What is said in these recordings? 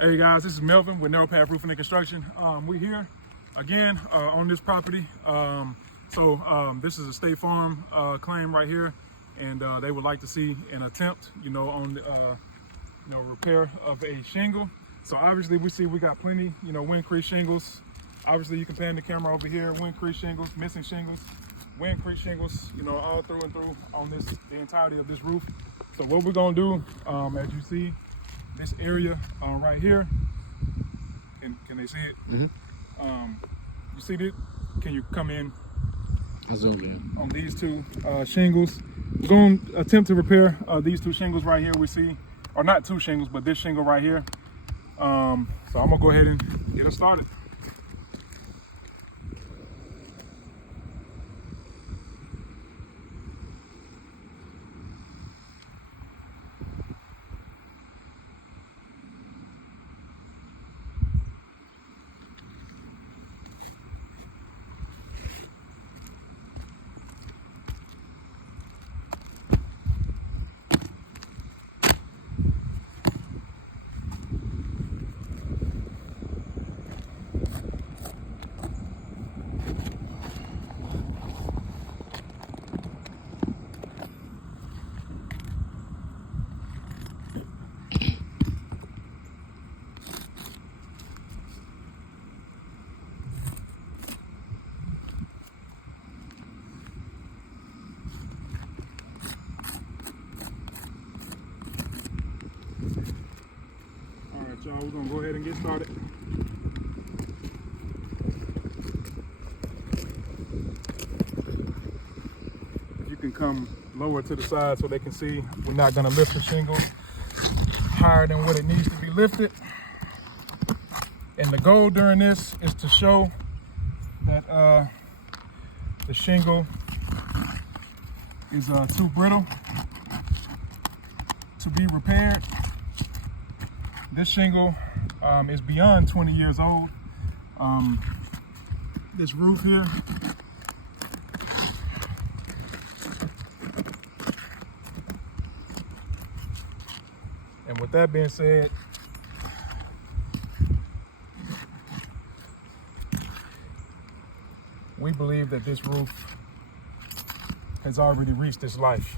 Hey guys, this is Melvin with Narrowpath Roofing and Construction. We're here again on this property. This is a State Farm claim right here, and they would like to see an attempt, on repair of a shingle. So obviously we got plenty, wind crease shingles. Obviously you can pan the camera over here, wind crease shingles, missing shingles, wind crease shingles, all through and through on the entirety of this roof. So what we're gonna do, as you see, this area right here, can they see it? Mm-hmm. You see it? Can you come in? I zoomed in. On these two shingles. We're going to attempt to repair these two shingles right here we see, or not two shingles, but this shingle right here. So I'm going to go ahead and get us started. Y'all, we're gonna go ahead and get started. You can come lower to the side so they can see we're not gonna lift the shingle higher than what it needs to be lifted. And the goal during this is to show that the shingle is too brittle to be repaired. This shingle is beyond 20 years old. This roof here and with that being said, we believe that this roof has already reached its life.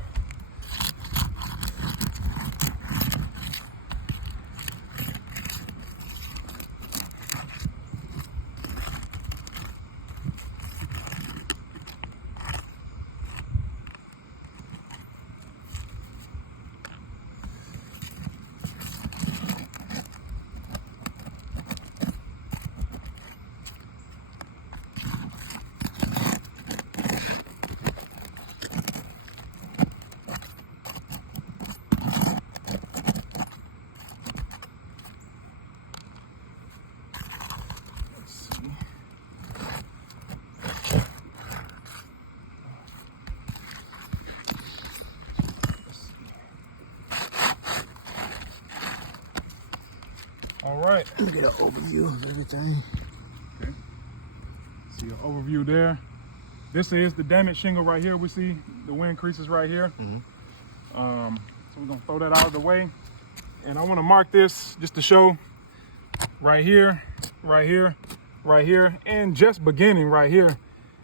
All right. Let me get an overview of everything. Okay. See an overview there. This is the damaged shingle right here. We see the wind creases right here. Mm-hmm. So we're gonna throw that out of the way. And I wanna mark this just to show right here, right here, right here, and just beginning right here.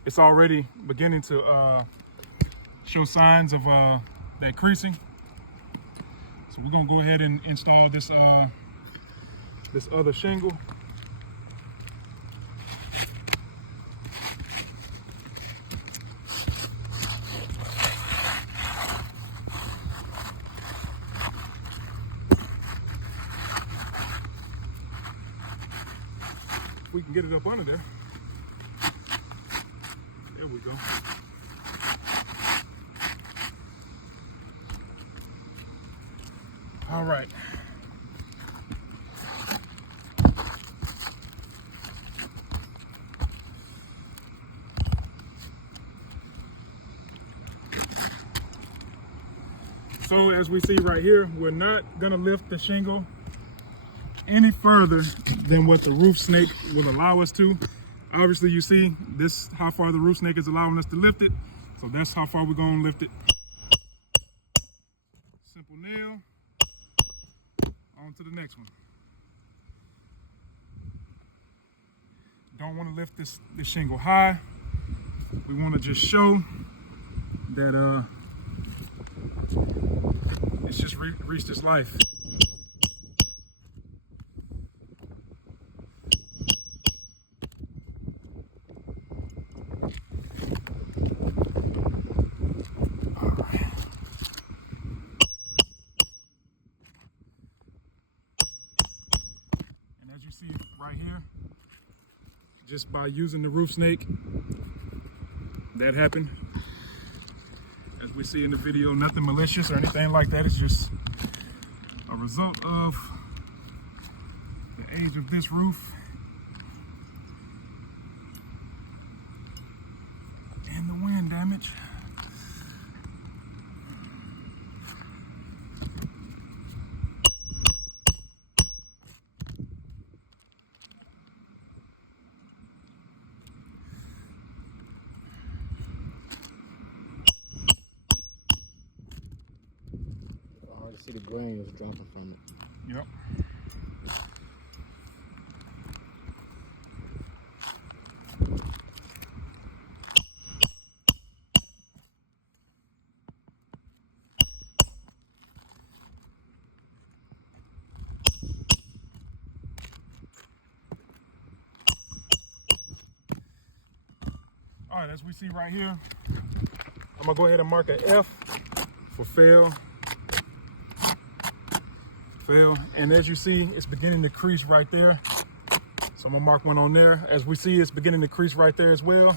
It's already beginning to show signs of that creasing. So we're gonna go ahead and install this this other shingle. We can get it up under there. There we go. All right. So as we see right here, we're not gonna lift the shingle any further than what the roof snake will allow us to. Obviously you see this, how far the roof snake is allowing us to lift it. So that's how far we're gonna lift it. Simple nail, on to the next one. don't want to lift this shingle high. We want to just show that it's just reached its life. And as you see right here, just by using the roof snake, that happened. As we see in the video, nothing malicious or anything like that. It's just a result of the age of this roof and the wind damage. See the grain is dropping from it. Yep. All right, as we see right here, I'm gonna go ahead and mark an F for fail. And as you see, it's beginning to crease right there. So I'm gonna mark one on there. As we see, it's beginning to crease right there as well.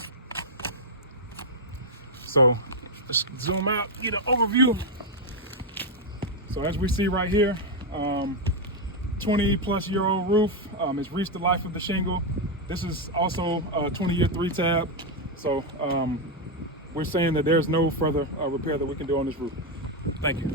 So just zoom out, get an overview. So as we see right here, 20-plus-year-old roof. It's reached the life of the shingle. This is also a 20-year 3-tab. So we're saying that there's no further repair that we can do on this roof. Thank you.